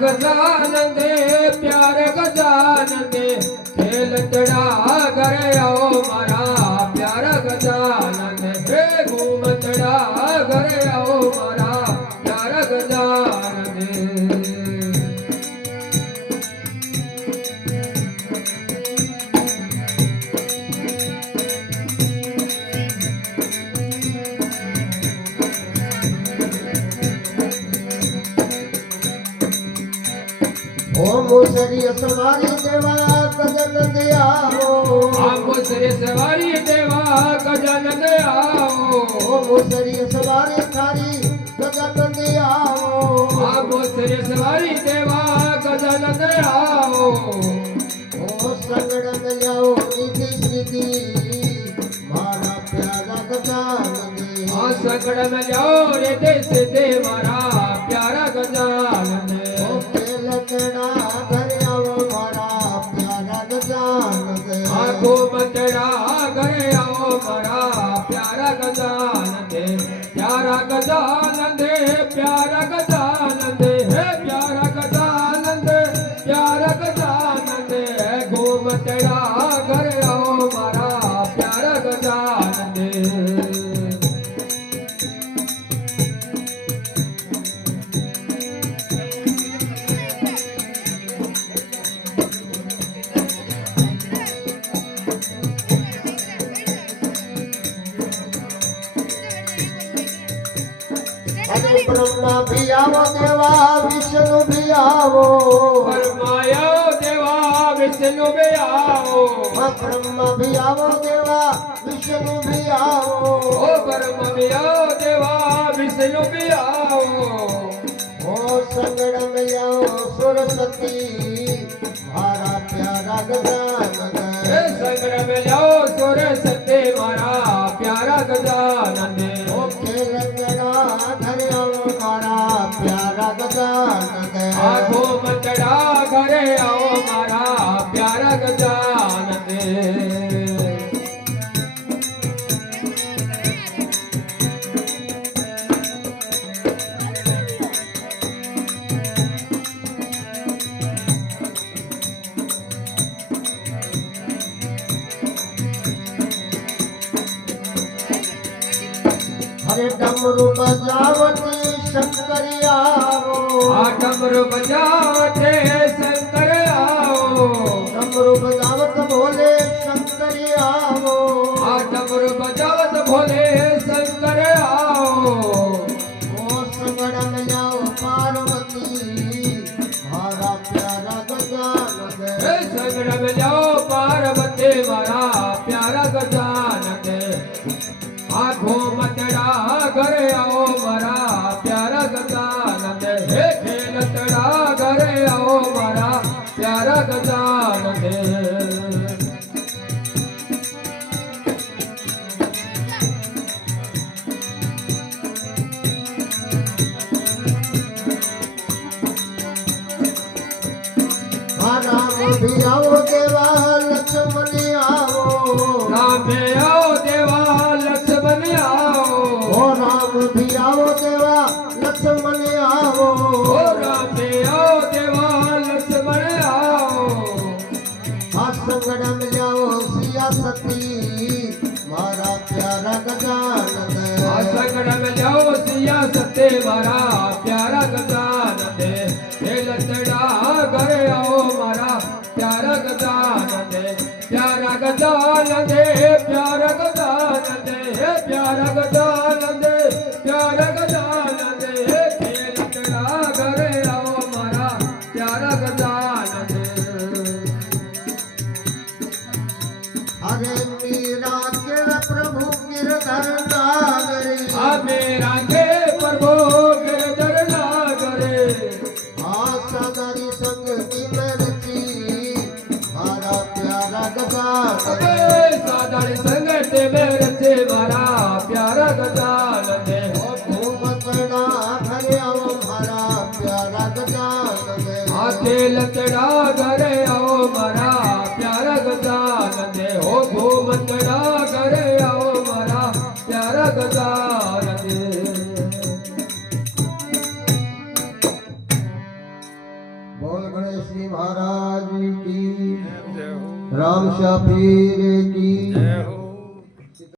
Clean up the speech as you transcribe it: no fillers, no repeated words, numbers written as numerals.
गजानन दे प्यारे गजानन दे खेलतड़ा घरे आओ मारा प्यारा गजानन दे घूमतड़ा घरे आओ मारा प्यारा गजानन दे मुसरी सवारी देवा गजन दयाओ मुसरी सवारी देवा गजन दयाओ मुसरी सवारी थारी गजन दयाओ मुसरी सवारी देवा गजन दयाओ ओ संगड़ में जाओ निधि सिद्धि मारा प्यारा गजानन दे संगड़ में जाओ रिद्धि सिद्धि मारा प्यारा गजानन दे घूमतड़ा घरे आओ मारा प्यारा गजानन दे प्यारा गजानन दे प्यारा गजानन दे हे प्यारा गजानन दे प्यारा गजानन दे घूमतड़ा घरे आओ मारा प्यारा गजानन दे ब्रह्मा भी आवो देवा विष्णु भी आवो ब्रह्माया देवा विष्णु भी आओ ब्रह्मा भी आवो देवा विष्णु भी आओ ओ ब्रह्मा भी आओ देवा विष्णु भी आओ ओ संगड़ में आओ सरस्वती मारा प्यारा गजानन हे संगड़ में जाओ सरस्वती मारा प्यारा गजानन ओ खेलंगड़ा घर आओ मारा प्यारा गजानन आँखों मचड़ा घरे आओ मारा प्यारा गजानन हरे डमरू बजावती शंकर आओ डमरू बजावते शंकर आओ डमरू बजावत भोले शंकर आओ डमरू बजावत भोले शंकर आओ ओ संगड़ में जाओ पार्वती मारा प्यारा गजानन संगड़ में जाओ पार्वती मारा प्यारा गजानन आँखों मचड़ा घरे आओ मारा प्यारा गजानन हे खेलतड़ा घरे आओ मारा प्यारा गजानन राम भी आओ देवा लक्ष्मण आओ राम आओ देवा लक्ष्मण आओ ओ राम भी आओ देवा लक्ष्मण आओ ओ राम आओ देवा लक्ष्मण आओ संगड़ में जाओ सिया सती मारा प्यारा गजानन संगड़ में जाओ सिया सते मारा प्यारा गजानन खेलतड़ा घरे आओ मारा प्यारा गजानन प्यारा गजानन प्यारा गजानन हे प्यारा गजानन प्यारा गजानन खेलतड़ा घरे आओ मारा प्यारा गजानन अरे मीरा के प्रभु गिरधर नागरी मेरा के प्रभु गिरधर नागरे માથે લતડા ઘરે આવો મારા પ્યારા ગજાનંદે હો ઘૂમતડા ઘરે આવો મારા પ્યારા ગજાનંદે બોલ ગણેશજી મહારાજ કી રામ શાહ પીર કી જય હો